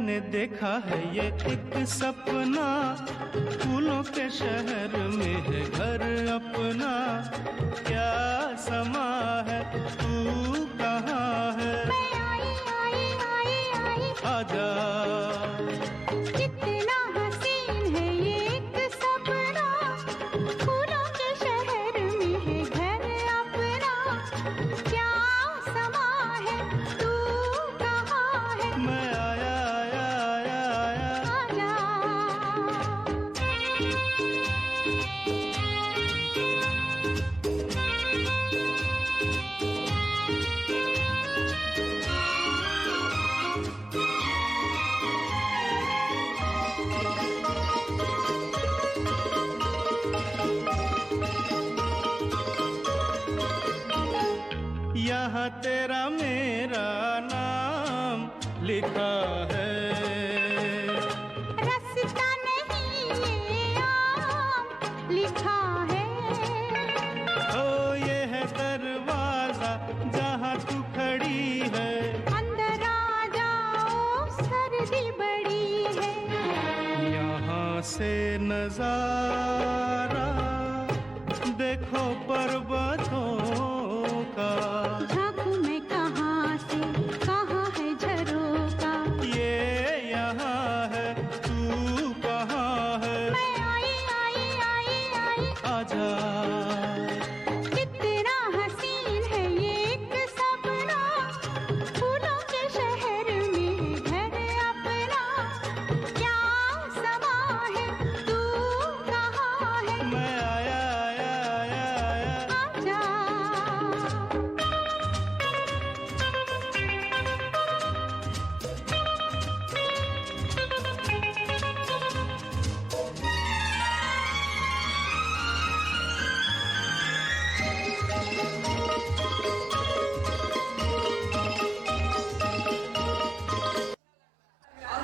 मैंने देखा है ये एक सपना, फूलों के शहर में है घर अपना। क्या समा है, तू कहाँ है? मैं आई आई आई आई आजा। कितना हसीन है ये एक सपना, फूलों के शहर में है घर अपना। क्या समा है, तू कहाँ है? मैं आया आया आया आया। आजा। यहाँ तेरा मेरा नाम लिखा है। रास्ता नहीं ये आम लिखा है। ओ ये है दरवाजा जहाँ तू खड़ी है। अंदर आ जाओ, सर्दी बड़ी है। यहाँ से नजारा देखो पर्वतों का। झांकू मैं कहाँ से, कहाँ है झरोका। ये यहाँ है, तू कहाँ है? मैं आई आई आई आई आजा। कितना हसीन है ये एक सपना, फूलों के शहर में है घर अपना। क्या समा है, तू कहाँ है? मैं आया आया आया आया। आजा।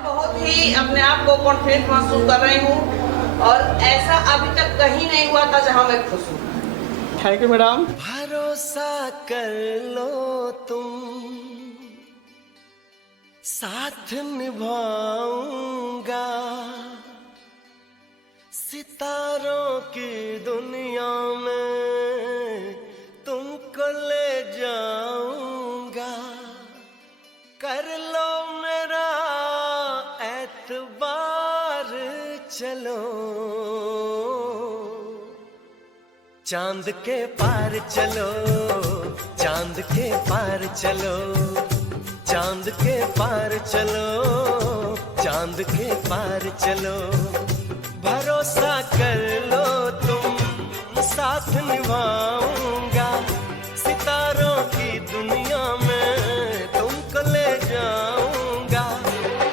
बहुत ही अपने आप को कॉन्फिडेंट महसूस कर रही हूँ और ऐसा अभी तक कहीं नहीं हुआ था जहाँ मैं खुश हूँ। Thank you madam. भरोसा कर लो तुम, साथ निभाऊंगा। सितारों की दुनिया में तुमको ले जाऊंगा। कर लो मेरा एतबार, चलो चांद के पार चलो, चांद के पार चलो, चांद के पार चलो, चांद के पार चलो। भरोसा कर लो तुम, साथ निभाऊंगा। सितारों की दुनिया में तुमको ले जाऊंगा।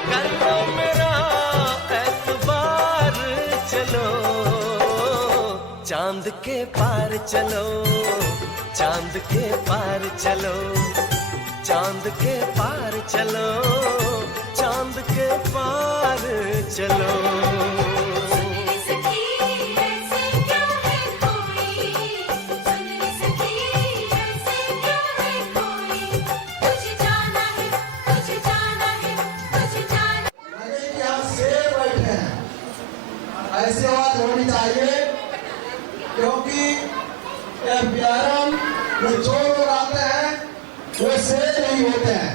कर लो मेरा एतबार, चलो चांद के पार चलो, चांद के पार चलो, चांद के पार चलो, चांद के पार चलो। ऐसी आवाज होनी चाहिए, क्योंकि एफबीआरएम में जो लोग आते हैं वो शेर नहीं होते हैं,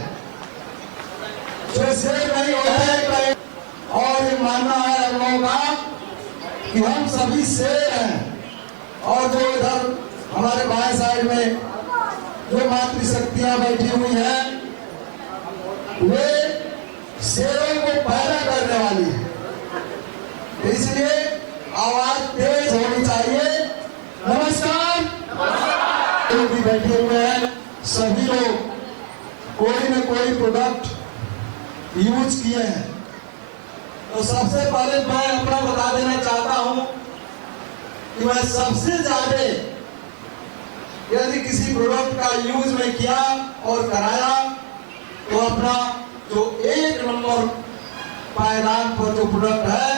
जो शेर नहीं होते हैं। और ये मानना है हम लोगों का कि हम सभी शेर हैं। और जो इधर हमारे बाएं साइड में जो मातृशक्तियां बैठी हुई हैं, वे शेरों को पैदा करने वाली है। इसलिए आवाज तेज होनी चाहिए। नमस्कार। लोग भी बैठे हुए हैं, सभी लोग कोई न कोई प्रोडक्ट यूज किए हैं। तो सबसे पहले मैं अपना बता देना चाहता हूं कि मैं सबसे ज्यादा यदि किसी प्रोडक्ट का यूज में किया और कराया तो अपना जो एक नंबर पायदान पर जो प्रोडक्ट है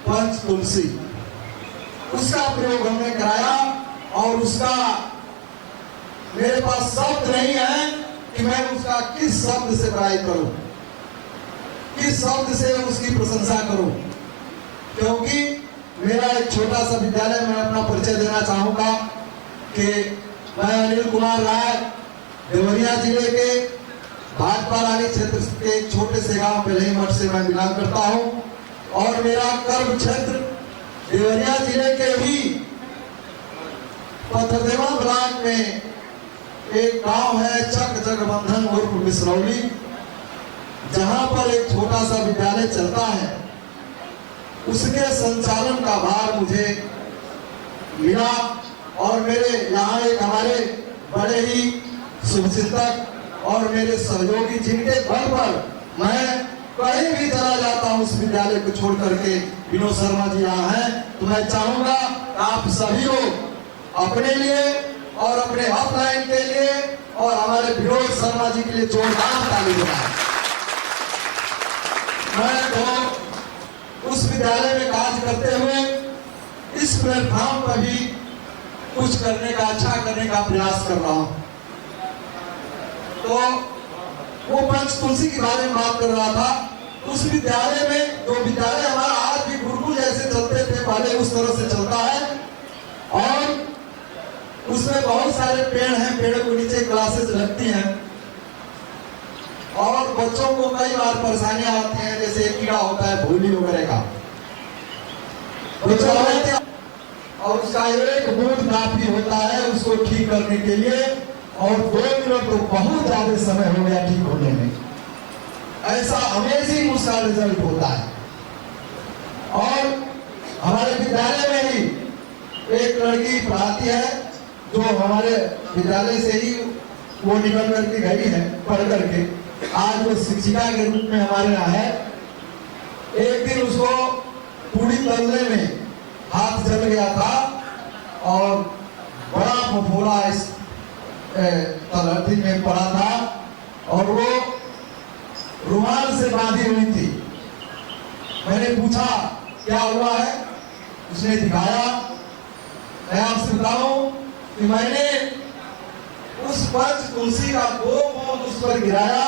पंच तुलसी, उसका प्रयोग हमने कराया। और उसका मेरे पास शब्द नहीं है कि मैं उसका किस शब्द से बड़ाई करूं। किस शब्द से उसकी प्रशंसा करूं, क्योंकि मेरा एक छोटा सा विद्यालय, मैं अपना परिचय देना चाहूंगा कि मैं अनिल कुमार राय देवरिया जिले के भाजपा रानी क्षेत्र के एक छोटे से गांव बेलही मठ से मैं बिलोंग करता हूं और मेरा कर्म क्षेत्र देवरिया जिले के ही पथरदेवा ब्लॉक में एक गांव है चक जगबंधन उर्फ मिसरौली, जहां पर एक छोटा सा विद्यालय चलता है। उसके संचालन का भार मुझे मिला और मेरे यहाँ एक हमारे बड़े ही शुभचिंतक और मेरे सहयोगी, जिनके बल पर मैं कहीं भी चला जाता हूँ उस विद्यालय को छोड़ करके, विनोद शर्मा जी यहाँ हैं। तो मैं चाहूंगा आप सभी लोग अपने लिए और अपने अपलाइन के लिए और हमारे विनोद शर्मा जी के लिए जोरदार ताली बजाएं। मैं तो उस विद्यालय में कार्य करते हुए इस प्लेटफॉर्म पर भी कुछ करने का, अच्छा करने का प्रयास कर रहा हूं। तो वो पंच तुलसी के बारे में बात कर रहा था। उस विद्यालय में, जो विद्यालय हमारा आज भी गुरुकुल जैसे चलते थे पहले, उस तरह से चलता है और उसमें बहुत सारे पेड़ हैं, पेड़ों के नीचे क्लासेस लगती हैं और बच्चों को कई बार परेशानियां आती हैं, जैसे कीड़ा होता है भूली वगैरह का, बच्चों आते हैं और उसका एक बूंद काफी होता है उसको ठीक करने के लिए, और 2 मिनट तो बहुत ज्यादा समय हो गया ठीक होने में। ऐसा अमेजिंग उसका रिजल्ट होता है। और हमारे विद्यालय में ही एक लड़की पढ़ाती है जो हमारे विद्यालय से ही वो निकल करके गई है पढ़ करके, आज वो शिक्षिका के रूप में हमारे यहाँ है। एक दिन उसको पूरी तलने में हाथ जल गया था और बड़ा फफोला इस तलहटी में पड़ा था और वो रुमाल से बांधी हुई थी। मैंने पूछा क्या हुआ है, उसने दिखाया। मैं आपसे बताऊं कि मैंने उस पंच तुलसी का 2 बूंद उस पर गिराया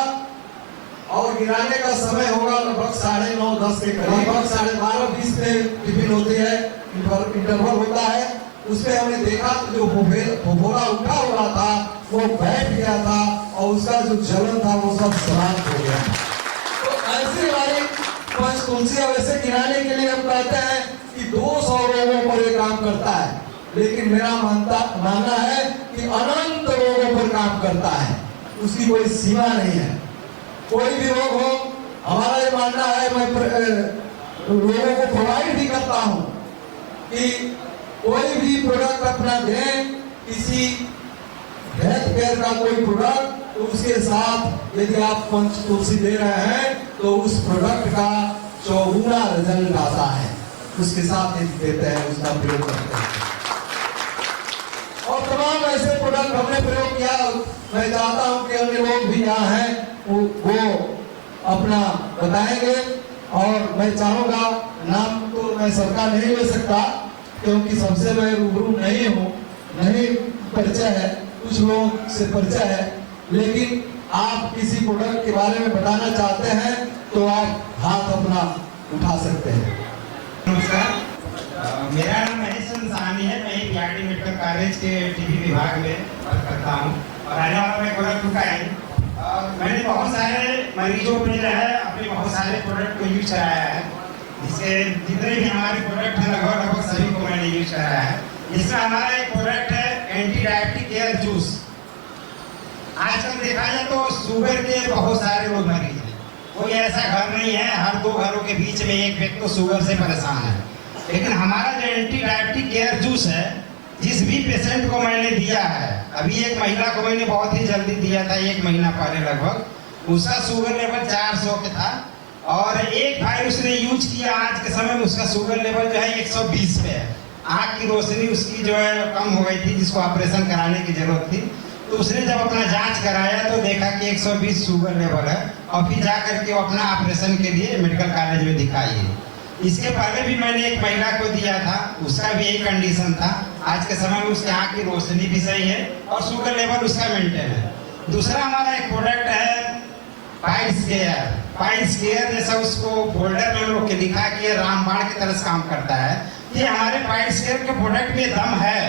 और गिराने का समय होगा लगभग 9:30-10 के करीब, लगभग 12:30 में टिफिन होती है, इंटरवल होता है। उसमें हमने देखा तो जो फफोला उठा हुआ था वो बैठ गया था और उसका जो जलन था वो सब समाप्त हो गया। तो ऐसे वाली पंच तुलसी वैसे गिराने के लिए हम कहते हैं कि 200 लोगों पर ये काम करता है, लेकिन मेरा मानना है कि अनंत लोगों पर काम करता है, उसकी कोई सीमा नहीं है। कोई भी रोग हो, हमारा ये मानना है, मैं लोगों को प्रोवाइड भी करता हूं कि कोई भी प्रोडक्ट अपना दें, किसी हेल्थ केयर का कोई प्रोडक्ट, तो उसके साथ यदि आप पंच तुलसी दे रहे हैं तो उस प्रोडक्ट का 4 रिजल्ट आता है। उसके साथ यदि देते हैं, उसका प्रयोग करते हैं और तमाम ऐसे प्रोडक्ट हमने प्रयोग किया। मैं चाहता हूं कि अन्य लोग भी यहाँ हैं वो अपना बताएंगे और मैं चाहूंगा, नाम तो मैं सबका नहीं ले सकता क्योंकि सबसे मैं रूबरू नहीं हूँ, नहीं परिचय है, कुछ लोग से परिचय है, लेकिन आप किसी प्रोडक्ट के बारे में बताना चाहते हैं तो आप हाथ अपना उठा सकते हैं। नमस्कार, मेरा नाम महेश साहनी है। मैं पीआरडी मेडिकल कॉलेज के टीबी विभाग में वर्क करता हूँ और रहने वाला मैं गोरखपुर का है। मैंने बहुत सारे मरीजों पे जो है अपने बहुत सारे प्रोडक्ट को यूज कराया है, जिसके जितने भी हमारे प्रोडक्ट हैं लगभग सभी को मैंने यूज कराया है। इसमें हमारा एक प्रोडक्ट है एंटी डायबिटिक एयर जूस। आजकल देखा जाए तो शुगर के बहुत सारे लोग मरीज हैं, कोई ऐसा घर नहीं है, हर 2 घरों के बीच में एक व्यक्ति तो शुगर से परेशान है। लेकिन हमारा जो एंटी डायबिटिक एयर जूस है, जिस भी पेशेंट को मैंने दिया है, अभी एक महिला को मैंने बहुत ही जल्दी दिया था, 1 महीना पहले लगभग, उसका शुगर लेवल 400 पे था और एक भाई उसने यूज किया, आज के समय में उसका शुगर लेवल जो है 120 पे है। आँख की रोशनी उसकी जो है कम हो गई थी, जिसको ऑपरेशन कराने की जरूरत थी। तो उसने जब अपना जांच कराया तो देखा कि 120 शुगर लेवल है और फिर जा करके वो अपना ऑपरेशन के लिए मेडिकल कॉलेज में दिखाई है। इसके पहले भी मैंने एक महिला को दिया था, उसका भी यही कंडीशन था। आज के समय में उसके आँख की रोशनी भी सही है और शुगर लेवल उसका मेंटेन है। दूसरा हमारा एक प्रोडक्ट है पाइल्स केयर। पाइल्स केयर जैसा उसको फोल्डर में हम लोग के दिखा कि ये रामबाण की तरह से काम करता है। ये हमारे पाइल्स केयर के प्रोडक्ट में दम है।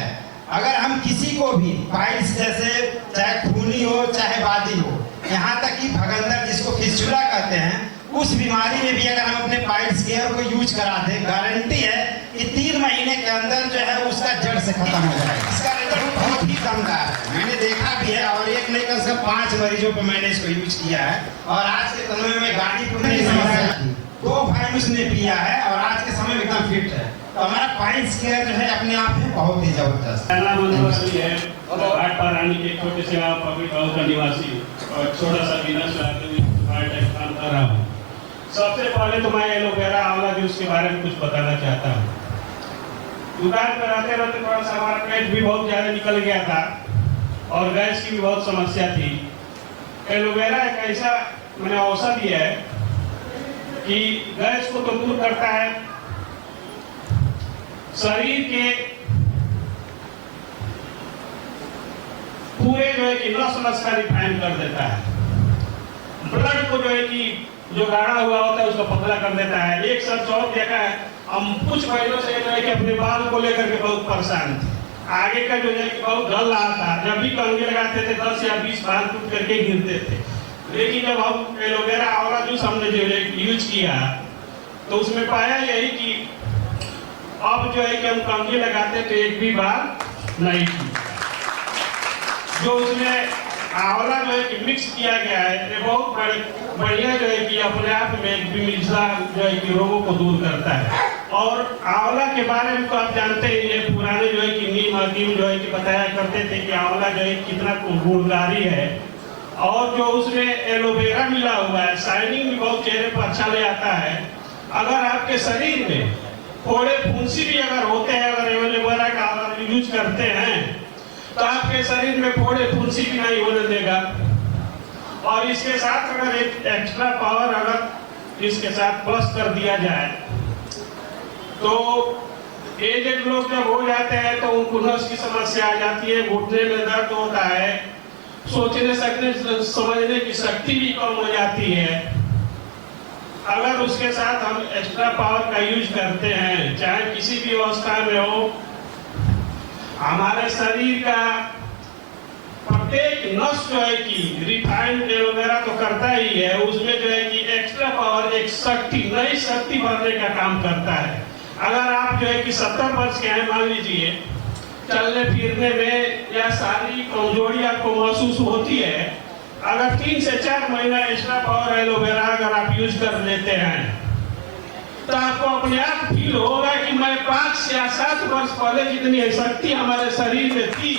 अगर हम किसी को भी पाइल्स जैसे चाहे खूनी हो चाहे वादी हो, यहाँ तक कि भगंदर जिसको फिस्टुला कहते हैं, उस बीमारी में भी अगर हम अपने पाइल्स केयर को यूज करा दें, गारंटी है कि 3 महीने के अंदर जो है उसका जड़ से खत्म हो जाएगा। इसका रिजल्ट बहुत ही दमदार है, मैंने देखा भी है और एक नहीं कम से कम 5 मरीजों पे मैंने इसको यूज किया है। और आज के समय में गाजीपुर में समस्या थी, 2 भाई उसने पिया है और आज के समय में एकदम फिट है। तो हमारा पाइल्स केयर जो है अपने आप में बहुत ही जबरदस्त है। घाट पर रानी के छोटे से गाँव पब्लिक गाँव का निवासी और छोटा सा बिजनेस काम कर रहा हूँ। सबसे पहले तो मैं एलोवेरा आंवला जूस के बारे में कुछ बताना चाहता हूँ। दुकान पर रहते रहते थोड़ा सा हमारा पेट भी बहुत ज़्यादा निकल गया था और गैस की भी बहुत समस्या थी। एलोवेरा एक ऐसा मैंने औषधि है कि गैस को तो दूर करता है, शरीर के पूरे जो है कि नस का रिफाइन कर देता है, ब्लड को जो है कि जो गाढ़ा हुआ होता है उसको पतला कर देता है। एक सर चौक देखा है, हम कुछ महीनों से जो है कि अपने बाल को लेकर के बहुत परेशान थे। आगे का जो है कि बहुत गल रहा था, जब भी कंघी लगाते थे 10 या 20 बाल टूट करके गिरते थे। लेकिन जब हम एलोवेरा आंवला जूस हमने जो यूज किया तो उसमें पाया यही कि अब जो है कि हम कंघी लगाते तो एक भी बाल नहीं टूटता। जो उसमें आंवला जो है कि मिक्स किया गया है, ये बहुत बढ़िया जो है कि अपने आप में बीमारियां जो है कि रोगों को दूर करता है। और आंवला के बारे में तो आप जानते ही, ये पुराने जो है कि नीम हकीम जो है कि बताया करते थे कि आंवला जो है कितना गुणकारी है। और जो उसमें एलोवेरा मिला हुआ है, शाइनिंग भी बहुत चेहरे पर अच्छा ले आता है। अगर आपके शरीर में फोड़े फुंसी भी अगर होते हैं, अगर एलोवेरा का यूज करते हैं तो आपके शरीर में फोड़े फुंसी भी नहीं होने देगा। और इसके साथ अगर एक एक्स्ट्रा पावर अगर इसके साथ प्लस कर दिया जाए तो एजेड लोग जब हो जाते हैं तो उनको नस की समस्या आ जाती है, घुटने में दर्द होता है, सोचने सकने समझने की शक्ति भी कम हो जाती है। अगर उसके साथ हम एक्स्ट्रा पावर का यूज करते हैं, चाहे किसी भी अवस्था में हो, हमारे शरीर का प्रत्येक नस जो है कि रिफाइंड एलोवेरा तो करता ही है, उसमें जो है कि एक्स्ट्रा पावर, एक शक्ति, नई शक्ति भरने का काम करता है। अगर आप जो है कि 70 वर्ष के हैं, मान लीजिए, चलने फिरने में या शारीरिक कमजोरी आपको महसूस होती है, अगर 3 से 4 महीना एक्स्ट्रा पावर एलोवेरा अगर आप यूज कर लेते हैं तो आपको अपने आप फील होगा कि मैं 5 या 7 वर्ष पहले जितनी शक्ति हमारे शरीर में थी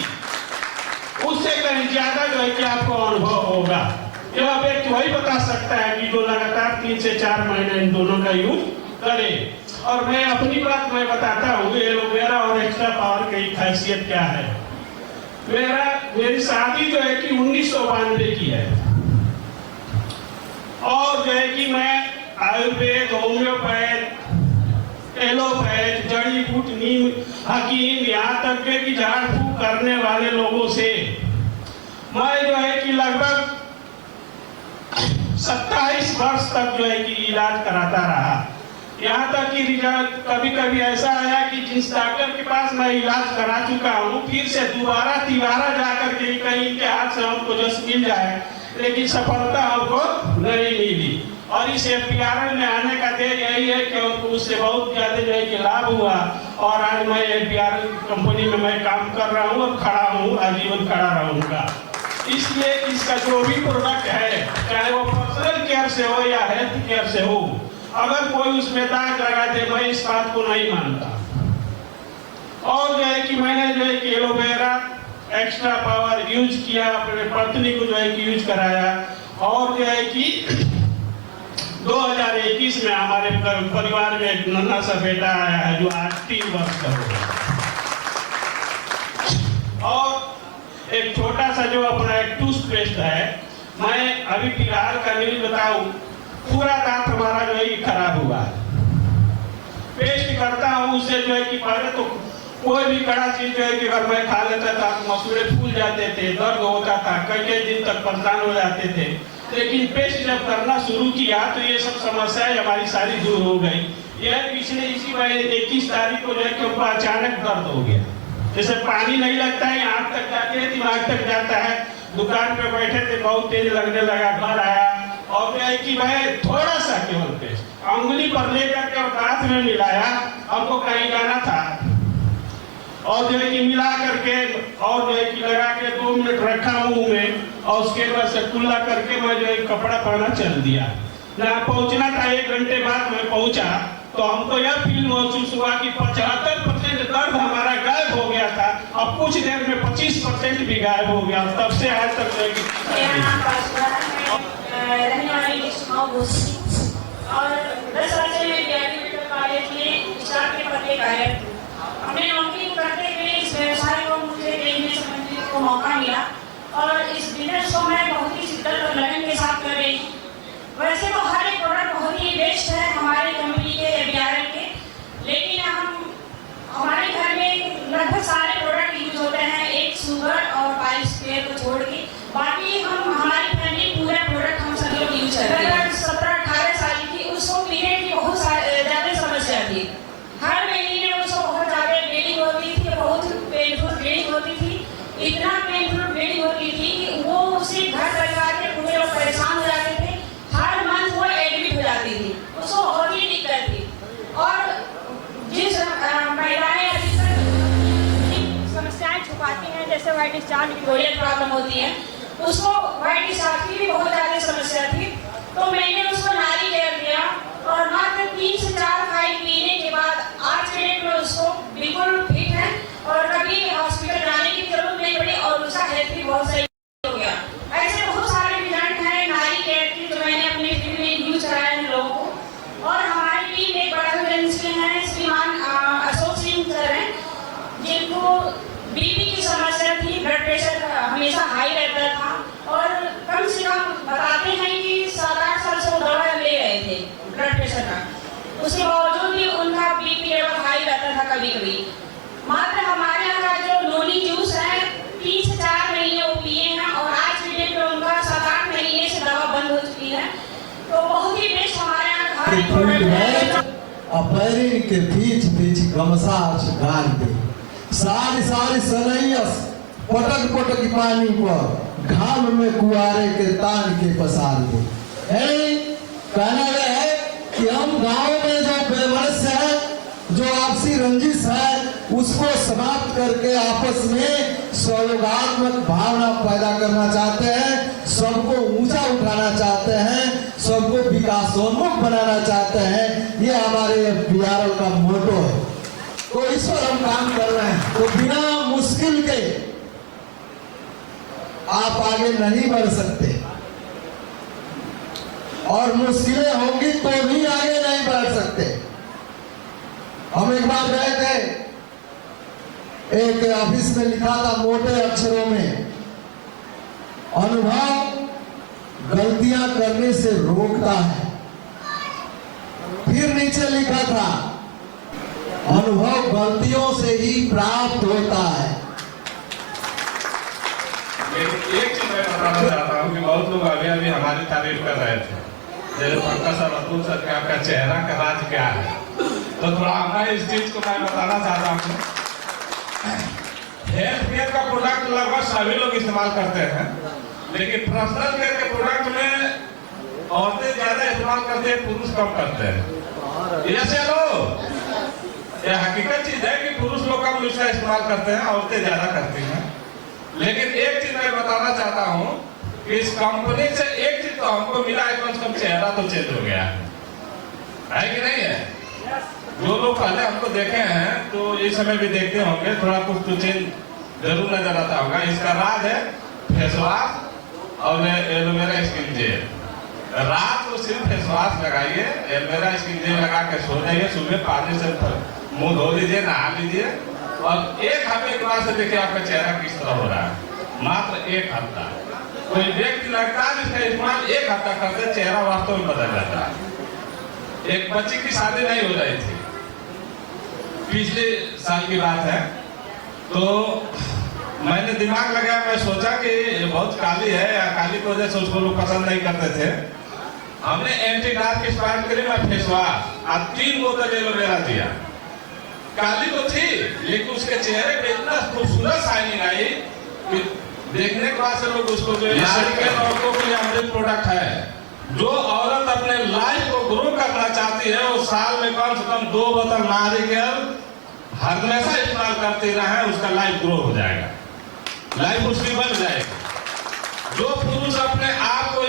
उससे कहीं ज्यादा जो है कि आपको अनुभव होगा। यह व्यक्ति वही बता सकता है कि जो लगातार 3 से 4 महीने इन दोनों का यूज करे। और मैं अपनी बात मैं बताता हूँ एलोवेरा और एक्स्ट्रा पावर की खासियत क्या है। मेरी शादी जो है कि 1992 की है और जो है कि मैं आयुर्वेद, होम्योपैथ, एलोपैथ, जड़ी बूटी, नीम हकीम, यहाँ तक कि झाड़ फूक करने वाले लोगों से मैं जो है कि लगभग 27 वर्ष तक जो है कि इलाज कराता रहा। यहाँ तक कि रिजल्ट कभी कभी ऐसा आया कि जिस डॉक्टर के पास मैं इलाज करा चुका हूँ, फिर से दोबारा तिबारा जाकर के कहीं के हाथ से हमको जस मिल जाए, लेकिन सफलता हमको नहीं मिली। और इस एफपीआरएल में आने का देर यही है कि उससे बहुत ज्यादा जो है कि लाभ हुआ और आज मैं एफपीआरएल कंपनी में मैं काम कर रहा हूँ और खड़ा हूँ, आजीवन खड़ा रहूंगा। इसलिए इसका जो भी प्रोडक्ट है, चाहे वो पर्सनल केयर से हो या हेल्थ केयर से हो, अगर कोई उसमें दाग लगा दे, मैं इस बात को नहीं मानता। और जो है कि मैंने जो है कि एलोवेरा एक्स्ट्रा पावर यूज किया, अपने पत्नी को जो है कि यूज कराया और जो है कि 2021 में हमारे परिवार में एक नन्हा सा बेटा आया है जो आज 3 वर्ष का हो गया। और एक छोटा सा जो अपना एक टूथपेस्ट है, मैं अभी फिलहाल का न्यूज बताऊं, पूरा दांत हमारा जो है खराब हुआ है। पेस्ट करता हूँ उससे जो है कि पहले तो कोई भी कड़ा चीज जो है कि अगर मैं खा लेता था, मसूड़े फूल जाते थे, दर्द होता था, कई दिन तक परेशान हो जाते थे। लेकिन पेस्ट जब करना शुरू किया तो ये सब समस्याएं हमारी सारी दूर हो गई। यह पिछले इसी वजह 21 तारीख को जो है कि उनको अचानक दर्द हो गया, जैसे पानी नहीं लगता है, आँख तक जाते हैं, दिमाग तक जाता है। दुकान पे बैठे थे, बहुत तेज लगने लगा, घर आया और जो है कि भाई थोड़ा सा केवल पेस्ट अंगुली पर लेकर के और दांत में मिलाया, हमको कहीं जाना था और जो है कि मिला करके और जो है कि लगा के 2 मिनट रखा मुंह में और उसके बाद से कुल्ला करके मैं जो है कपड़ा पहना चल दिया। ना पहुंचना था, 1 घंटे बाद मैं पहुंचा तो हमको यह फील महसूस हुआ कि 75% दर्द हमारा गायब हो गया था। अब कुछ देर में 25% भी गायब हो गया। तब से आज तक रहने वाली और 10 साल से मैं मेडिकल कॉलेज में स्टाफ के पद पे कार्यरत हूँ। हमने नौकरी करते हुए इस व्यवसाय को मुझे देखने समझने को मौका मिला और इस बिजनेस को मैं बहुत ही शिद्दत और लगन के साथ कर रही हूँ। वैसे तो हर एक प्रोडक्ट बहुत ही बेस्ट है हमारे कंपनी के एबीआरएल के, लेकिन हमारे घर में लगभग सारे प्रोडक्ट यूज होते हैं, एक शुगर और पाइल्स केयर को छोड़ के बाकी हमारी फैमिली पूरा प्रोडक्ट हम सब लोग यूज करते हैं। 17-18 साल की उसको पीरियड की बहुत ज़्यादा समस्या थी, हर महीने उसको बहुत ज़्यादा ब्लीडिंग होती थी, बहुत पेनफुल ब्लीडिंग होती थी, इतना पेनफुल ब्लीडिंग होती थी कि वो उसे घर परिवार के पूरे लोग परेशान हो जाते थे। हर मंथ वो एडमिट हो जाती थी, उसको बहुत ही दिक्कत थी। और जिस महिलाएं अधिकतर समस्याएं छुपाती हैं, जैसे वाइट डिस्चार्ज की गोलियां प्रॉब्लम होती है, उसको वाइट डिस्चार्ज की भी बहुत ज़्यादा समस्या थी। तो मैंने उसको नारी केयर दिया और मात्र 3 से 4 फाइल पीने के बाद आज के डेट में उसको बिल्कुल फिट है और कभी हॉस्पिटल जाने की जरूरत नहीं पड़ी और उसका हेल्थ भी बहुत सही हो गया। ऐसे बहुत सारे रिजल्ट हैं नारी केयर की जो मैंने अपने फील्ड में यूज कराए हैं लोगों को। और हमारी टीम में बड़ा से हैं श्रीमान अशोक सिंह सर हैं, जिनको बीपी की समस्या थी, ब्लड प्रेशर हमेशा हाई रहता था और कम से कम बताते हैं कि 7-8 साल से वो दवा ले रहे थे ब्लड प्रेशर का, उसके बावजूद भी उनका बीपी लेवल हाई रहता था कभी कभी। मात्र हमारे यहाँ का जो नोनी जूस है 3 से 4 महीने वो पिए हैं और आज के डेट में उनका 7-8 महीने से दवा बंद हो चुकी है। तो बहुत ही बेस्ट हमारे यहाँ घर प्रोडक्ट है। अपैरी के बीच गमसाच गाल दे सारी सनैयस पटक पानी पर घाम में कुआरे के तान के पसार दे। कहना यह है कि हम गांव में जो वैमनस्य है, जो आपसी रंजिश है, उसको समाप्त करके आपस में सहयोगात्मक भावना पैदा करना चाहते हैं, सबको ऊंचा उठाना चाहते हैं, सबको विकासोन्मुख बनाना चाहते हैं। ये हमारे बीआरएल का मोटो है। तो इस पर हम काम कर रहे हैं। तो बिना मुश्किल के आप आगे नहीं बढ़ सकते और मुश्किलें होंगी तो भी आगे नहीं बढ़ सकते। हम एक बार गए थे, एक ऑफिस में लिखा था मोटे अक्षरों में, अनुभव गलतियां करने से रोकता है। फिर नीचे लिखा था अनुभव गलतियों से ही प्राप्त होता है। एक चीज मैं बताना चाहता हूँ कि बहुत लोग अभी हमारी तारीफ कर रहे थे, जैसे पंकज सर, अतुल सर, कि आपका चेहरा का राज क्या है। तो थोड़ा मैं इस चीज को मैं बताना चाहता हूँ। हेल्थ केयर का प्रोडक्ट लगभग सभी लोग इस्तेमाल करते हैं, लेकिन पर्सनल केयर के प्रोडक्ट में औरतें ज्यादा इस्तेमाल करते हैं, पुरुष कम करते हैं। ये लो ये हकीकत चीज है कि पुरुष लोग कम इसका इस्तेमाल करते हैं, औरतें ज्यादा करती हैं। लेकिन एक चीज मैं बताना चाहता हूँ कि इस कंपनी से एक चीज तो हमको मिला है, कम से कम चेहरा तो चेंज हो गया है कि नहीं है। जो लोग पहले हमको देखे हैं तो इस समय भी देखते होंगे, थोड़ा कुछ तो चेंज जरूर नजर आता होगा। इसका राज है फेस वॉश और एलोवेरा स्किन जेल। रात को सिर्फ फेस वॉश लगाइए, एलोवेरा स्किन जेल लगा के सो जाइए, सुबह पानी से मुंह धो लीजिए, नहा लीजिए और 1 हफ्ते के बाद से देखिए आपका चेहरा किस तरह हो रहा है। मात्र 1 हफ्ता। कोई व्यक्ति लगता है जिसका इस्तेमाल 1 हफ्ता करते चेहरा वास्तव में बदल जाता है। एक बच्ची की शादी नहीं हो रही थी, पिछले साल की बात है, तो मैंने दिमाग लगाया, मैं सोचा कि बहुत काली है या काली की वजह से उसको लोग पसंद नहीं करते थे। हमने एंटी डार्क स्टार्ट करी, मैं फेस वॉश और 3 बोतल एलोवेरा दिया। काली तो थी लेकिन उसके चेहरे पे इतना खूबसूरत शाइनिंग आई कि देखने के बाद से लोग उसको जो नारिकेल औरतों के लिए अमृत प्रोडक्ट है। जो औरत अपने लाइफ को ग्रो करना चाहती है वो साल में कम से कम 2 बोतल नारिकेल हमेशा इस्तेमाल करते रहे, उसका लाइफ ग्रो हो जाएगा, लाइफ उसकी बन जाएगी। जो पुरुष अपने आप को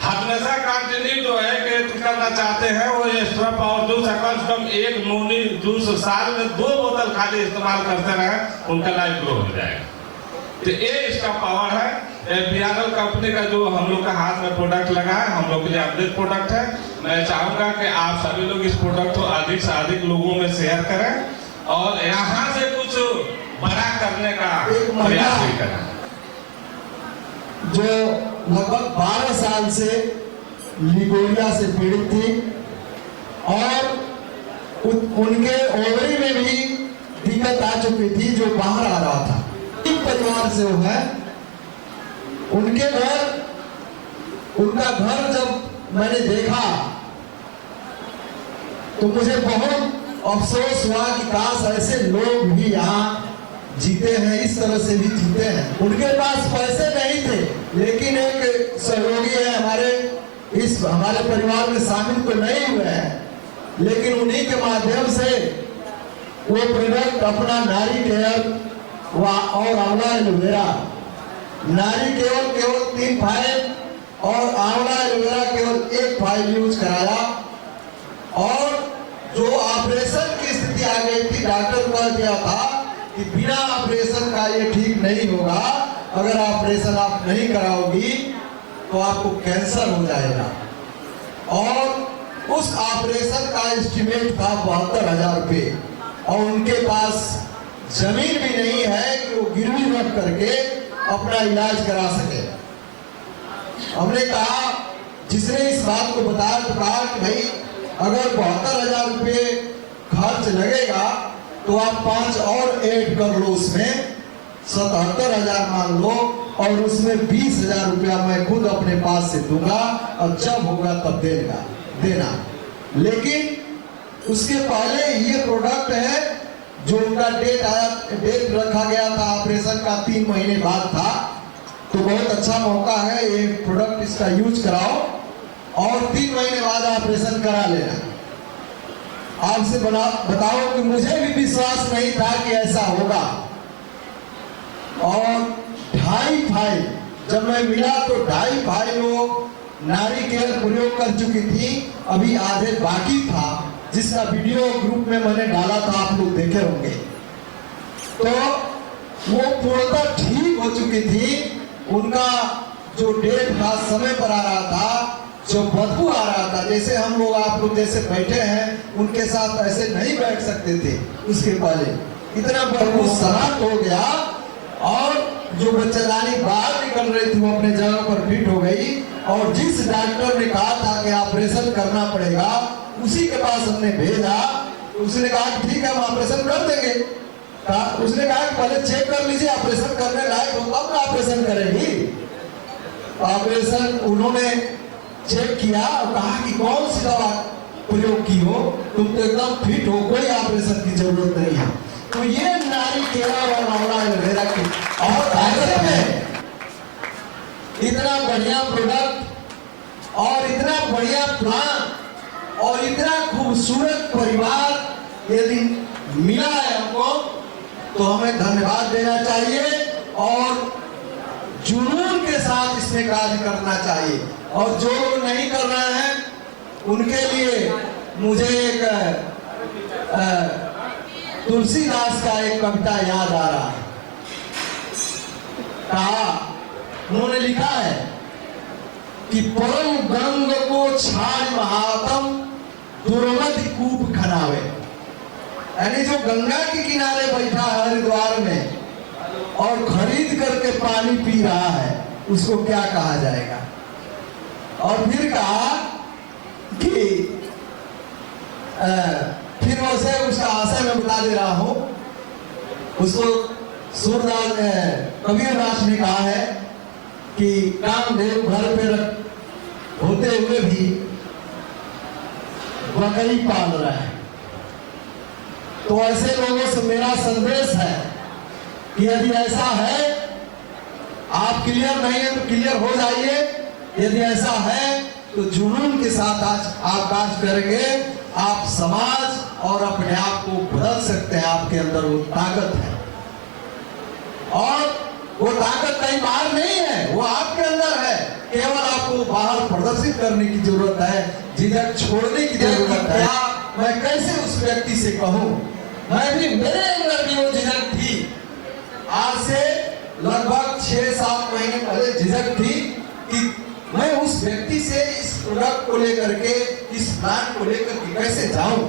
हमेशा कंटिन्यू जो है कि करना चाहते हैं वो एक्स्ट्रा पावर जूस कम से कम 1 नूनी जूस साल में 2 बोतल खाली इस्तेमाल करते रहे, उनका लाइफ ग्रो हो जाएगा। तो ये इसका पावर है। बियागल कंपनी का जो हम लोग का हाथ में प्रोडक्ट लगा है, हम लोग के लिए अपडेट प्रोडक्ट है। मैं चाहूंगा कि आप सभी लोग इस प्रोडक्ट को अधिक से अधिक लोगों में शेयर करें और यहाँ से कुछ बड़ा करने का प्रयास भी करें। जो लगभग 12 साल से लिगोरिया से पीड़ित थी और उनके ओवरी में भी दिक्कत आ चुकी थी जो बाहर आ रहा था। परिवार से वो है, उनके उनका घर जब मैंने देखा तो मुझे बहुत अफसोस हुआ कि काश ऐसे लोग भी यहाँ जीते हैं, इस तरह से भी जीते हैं। उनके पास पैसे नहीं थे लेकिन एक सहयोगी है हमारे परिवार में शामिल तो नहीं हुए हैं, लेकिन उन्हीं के माध्यम से वो प्रोडक्ट अपना नारी केयर और आंवला एलोवेरा, नारी केवल 3 फाइल और आंवला एलोवेरा केवल 1 फाइल यूज कराया। और जो ऑपरेशन की स्थिति आ गई थी, डॉक्टर कह दिया था कि बिना ऑपरेशन का ये ठीक नहीं होगा, अगर ऑपरेशन आप नहीं कराओगी तो आपको कैंसर हो जाएगा। और उस ऑपरेशन का एस्टिमेट था 72,000 रुपये और उनके पास जमीन भी नहीं है कि वो गिरवी रख करके अपना इलाज करा सके। हमने कहा, जिसने इस बात को बताया तो कहा कि भाई अगर 72,000 रुपये खर्च लगेगा तो आप 5 और ऐड कर लो, उसमें 77,000 मान लो और उसमें 20,000 रुपया मैं खुद अपने पास से दूंगा और जब होगा तब देना। लेकिन उसके पहले ये प्रोडक्ट है जो उनका डेट रखा गया था ऑपरेशन का 3 महीने बाद था, तो बहुत अच्छा मौका है, ये प्रोडक्ट इसका यूज कराओ और 3 महीने बाद ऑपरेशन करा लेना। आपसे बताओ कि मुझे भी विश्वास नहीं था कि ऐसा होगा। और 2.5 फाइल जब मैं मिला तो 2.5 फाइल वो नारी केयर प्रयोग कर चुकी थी, अभी आधे बाकी था, जिसका वीडियो ग्रुप में मैंने डाला था, आप लोग देखे होंगे। तो वो पूर्णतः ठीक हो चुकी थी, उनका जो डेट था समय पर आ रहा था, जो बदबू आ रहा था, जैसे हम लोग आप लोग जैसे बैठे हैं उनके साथ ऐसे नहीं बैठ सकते थे उसके पहले, इतना बदबू समाप्त हो गया और जो बच्चेदानी बाहर निकल रही थी वो अपने जगह पर फिट हो गई। और जिस डॉक्टर ने कहा था कि ऑपरेशन करना पड़ेगा उसी के पास हमने भेजा, उसने कहा कि ठीक है हम ऑपरेशन कर देंगे। उसने कहा कि पहले चेक कर लीजिए, ऑपरेशन करने लायक हो तब ना ऑपरेशन करेगी। ऑपरेशन उन्होंने चेक किया और कहा कि कौन सी दवा प्रयोग की हो, तुम तो एकदम फिट हो, कोई ऑपरेशन की जरूरत नहीं है। तो ये नारी केयर और आंवला एलोवेरा की और ऐसे में इतना बढ़िया प्रोडक्ट और इतना बढ़िया प्लान और इतना खूबसूरत परिवार यदि मिला है हमको तो हमें धन्यवाद देना चाहिए और जुनून के साथ इसमें कार्य करना चाहिए। और जो लोग नहीं कर रहे हैं उनके लिए मुझे एक तुलसीदास का एक कविता याद आ रहा है। कहा, उन्होंने लिखा है कि परम गंग को छाड़ महातम दुर्मति कूप खनावे, यानी जो गंगा के किनारे बैठा है हरिद्वार में और खरीद करके पानी पी रहा है उसको क्या कहा जाएगा। और फिर कहा कि फिर वैसे उसका आशय मैं बता दे रहा हूं, उसको सूरदास कबीरदास ने कहा है कि कामदेव घर पे होते हुए भी बकरी पाल रहा है। तो ऐसे लोगों से मेरा संदेश है कि यदि ऐसा है, आप क्लियर नहीं है तो क्लियर हो जाइए। यदि ऐसा है तो जुनून के साथ आज आप कार्य करेंगे, आप समाज और अपने आप को बदल सकते हैं। आपके अंदर वो ताकत है, और वो ताकत कहीं बाहर नहीं है, वो आपके अंदर है। केवल आपको बाहर प्रदर्शित करने की जरूरत है, झिझक छोड़ने की जरूरत है। मैं कैसे उस व्यक्ति से कहूं, मैं भी, मेरे अंदर भी वो झिझक थी। आज से लगभग 6-7 महीने पहले झिझक थी कि मैं उस व्यक्ति से इस प्रोडक्ट को लेकर के, इस प्लान को लेकर के कैसे जाऊं,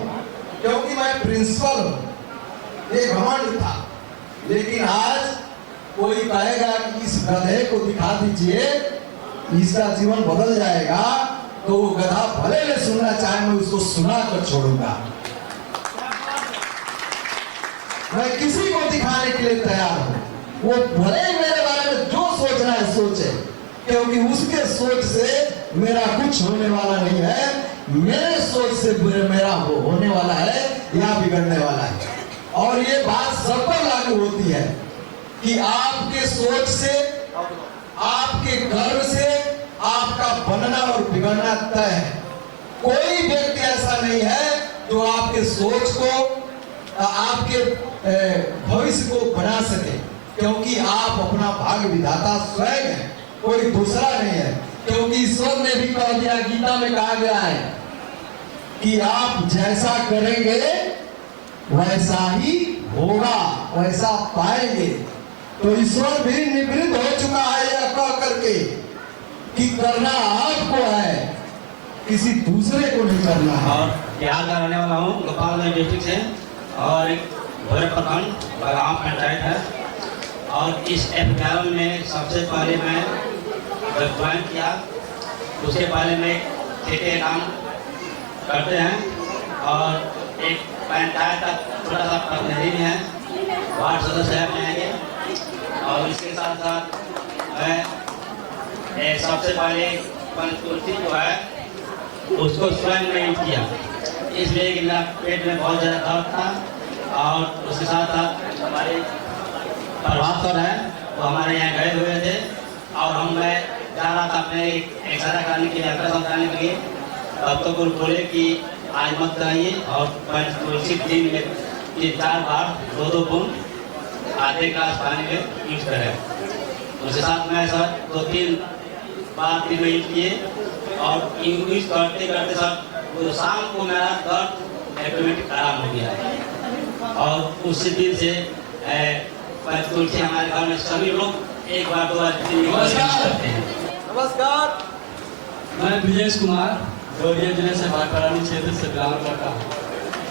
क्योंकि मैं प्रिंसिपल हूं, ये घमंड था। लेकिन आज कोई कहेगा कि इस गधे को दिखा दीजिए, इसका जीवन बदल जाएगा, तो वो गधा भले न सुनना चाहे, मैं उसको सुना कर छोड़ूंगा। मैं किसी को दिखाने के लिए तैयार हूं, वो भले ही मेरे बारे में जो सोचना है सोचे, क्योंकि उसके सोच से मेरा कुछ होने वाला नहीं है। मेरे सोच से मेरा होने वाला है या बिगड़ने वाला है। और ये बात सब पर लागू होती है कि आपके सोच से, आपके कर्म से आपका बनना और बिगड़ना तय है। कोई व्यक्ति ऐसा नहीं है जो आपके सोच को, आपके भविष्य को बना सके, क्योंकि आप अपना भाग्य विधाता स्वयं है, कोई दूसरा नहीं है। क्योंकि ईश्वर ने भी कह दिया, गीता में कहा गया है कि आप जैसा करेंगे वैसा ही होगा, वैसा पाएंगे। तो ईश्वर भी निवृत्त हो चुका है यह कह करके कि करना आपको है, किसी दूसरे को नहीं करना है। और यहाँ का रहने वाला हूँ, गोपालगंज डिस्ट्रिक्ट से, और एक भोरे प्रखंड बलगांव पंचायत है। और इस एफ में सबसे पहले मैं जब ज्वाइन किया, उसके पहले में ठेके काम करते हैं, और एक पंचायत का छोटा सा प्रतिनिधि है, वार्ड सदस्य है। और इसके साथ साथ मैं सबसे पहले पंचकुर्सी जो है उसको स्वयं में यूज किया, इसलिए कि मेरा पेट में बहुत ज़्यादा दर्द था। और उसके साथ साथ हमारे प्रभात सर है, वो हमारे यहाँ गए हुए थे, और मैं जा रहा था अपने एक्सरे कराने के लिए, अल्ट्रासाउंड कराने के लिए। तब तो कुल बोले कि आज मत कराइए, और पंचकुर्सी दिन में 3-4 बार 2-2 बूंद आधे ग्लास पानी में यूज करें। उसके साथ मैं सर 2-3 बार दिन में यूज किए, और यूज करते करते सर तो शाम को मेरा दर्द ऑटोमेटिक आराम हो गया। और उसी दिन से पंचकुर्सी हमारे घर में सभी लोग 1 बार 2 बार 3 बार यूज करते हैं। नमस्कार, मैं ब्रिजेश कुमार देवरिया जिले से भाटपारानी क्षेत्र से बिलोंग करता हूँ,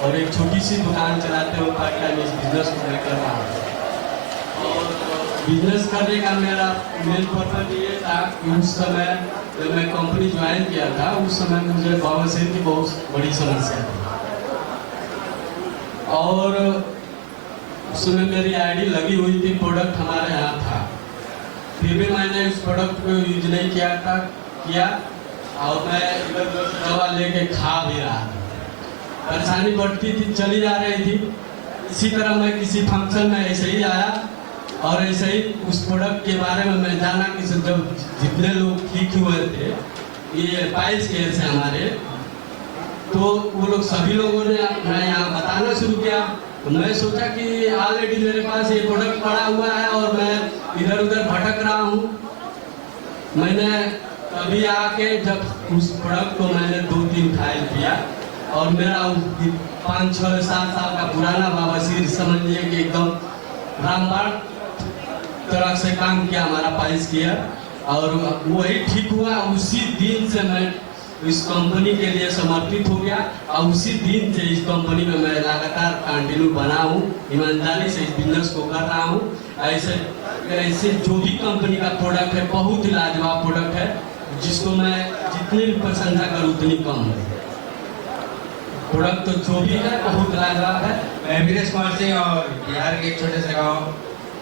और एक छोटी सी दुकान चलाते हुए पार्ट टाइम इस बिजनेस को मैं कर रहा हूँ। और बिजनेस करने का मेरा मेन पर्पज ये था कि उस समय जब मैं कंपनी ज्वाइन किया था, उस समय मुझे बवासीर की बहुत बड़ी समस्या थी, और उस समय मेरी आईडी लगी हुई थी, प्रोडक्ट हमारे यहाँ था, फिर भी मैंने उस प्रोडक्ट को यूज नहीं किया, और मैं इधर उधर दवा लेके खा भी रहा था। परेशानी बढ़ती थी, चली जा रही थी। इसी तरह मैं किसी फंक्शन में ऐसे ही आया, और ऐसे ही उस प्रोडक्ट के बारे में मैं जाना कि जब जितने लोग ठीक हुए थे ये पाइल्स केयर से हमारे, तो वो लोग सभी लोगों ने मैं यहाँ बताना शुरू किया। तो मैं सोचा कि ऑलरेडी मेरे पास ये प्रोडक्ट पड़ा हुआ है और मैं इधर उधर भटक रहा हूँ। मैंने अभी आके जब उस प्रोडक्ट को मैंने 2-3 ट्रायल किया, और मेरा 5-6-7 साल का पुराना बवासीर समझ लिया कि एकदम रामबाण तरह से काम किया हमारा पाइल्स केयर, और वही ठीक हुआ। उसी दिन से मैं इस कंपनी के लिए समर्पित हो गया, और उसी दिन से इस कंपनी में मैं लगातार कंटिन्यू बना हूँ, ईमानदारी से इस बिजनेस को कर रहा हूँ। ऐसे जो भी कंपनी का प्रोडक्ट है बहुत ही लाजवाब प्रोडक्ट है, जिसको मैं जितनी भी प्रशंसा करूँ उतनी कम है। प्रोडक्ट तो जो भी है बहुत लाजवाब है। मैं ब्रिजेश कुमार सिंह और बिहार के एक छोटे से गांव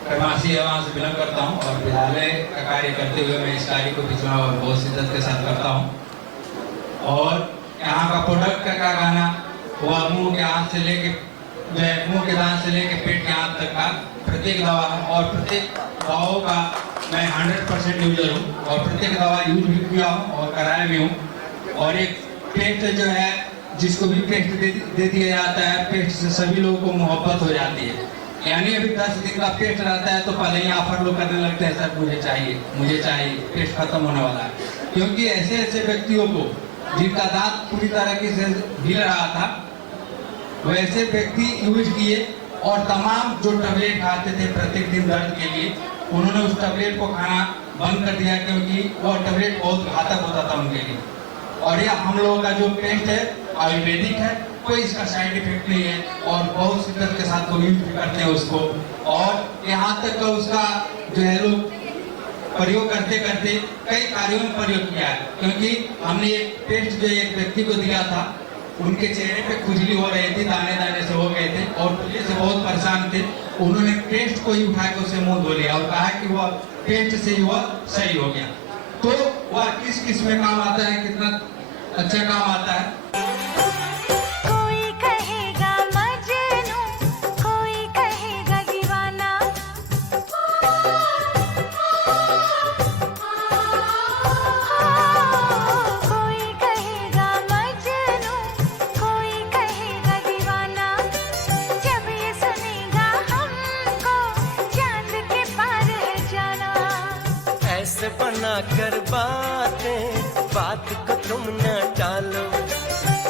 कर्मासी है, वहाँ से बिलोंग करता हूँ और विद्यालय का कार्य करते हुए मैं इस कार्य को पिछड़ा और बहुत शिद्दत के साथ करता हूँ। और यहाँ का प्रोडक्ट का कहना हुआ मुंह के हाथ से लेके मुंह के दांत से लेके पेट के हाथ तक का प्रत्येक दवा है और प्रत्येक दवाओं का मैं 100% यूजर हूँ और प्रत्येक दवा यूज भी किया हूँ और कराया भी हूँ। और एक पेस्ट जो है, जिसको भी पेस्ट दे दिया जाता है, पेस्ट से सभी लोगों को मोहब्बत हो जाती है। यानी अभी 10 दिन का पेस्ट रहता है तो पहले ही ऑफर लोग करने लगते हैं, सर मुझे चाहिए, पेस्ट खत्म होने वाला है। क्योंकि ऐसे ऐसे व्यक्तियों को जिनका दांत पूरी तरीके से हिल रहा था, वैसे व्यक्ति यूज किए और तमाम जो टैबलेट खाते थे प्रत्येक दिन दर्द के लिए, उन्होंने उस टैबलेट को खाना बंद कर दिया क्योंकि वो टैबलेट बहुत घातक होता था उनके लिए। और यह हम लोगों का जो पेस्ट है आयुर्वेदिक है, कोई इसका साइड इफेक्ट नहीं है और बहुत शिद्दत के साथ लोग यूज भी करते हैं उसको। और यहाँ तक का उसका जो है लोग प्रयोग करते करते कई कार्यों में प्रयोग किया है। क्योंकि हमने एक पेस्ट जो एक व्यक्ति को दिया था, उनके चेहरे पे खुजली हो रही थी, दाने दाने से हो गए थे और खुजली से बहुत परेशान थे। उन्होंने पेस्ट को ही उठा के उसे मुंह धो लिया और कहा कि वह पेस्ट से ही वह सही हो गया। तो वह किस किस में काम आता है, कितना अच्छा काम आता है। कोई कहेगा मजनू, कोई कहेगा दीवाना, कोई कहेगा मजनू, कोई कहेगा दीवाना। जब ये सुनेगा हमको चांद के पार है जाना। ऐसे बना कर बात को तुम न टालो,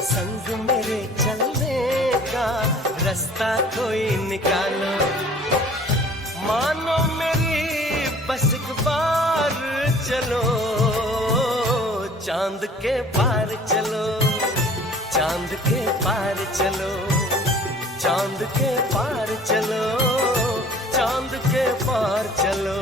संग मेरे चलने का रास्ता कोई निकालो। मानो मेरी बस एक बार चलो, चांद के पार चलो, चांद के पार चलो, चांद के पार चलो, चांद के पार चलो।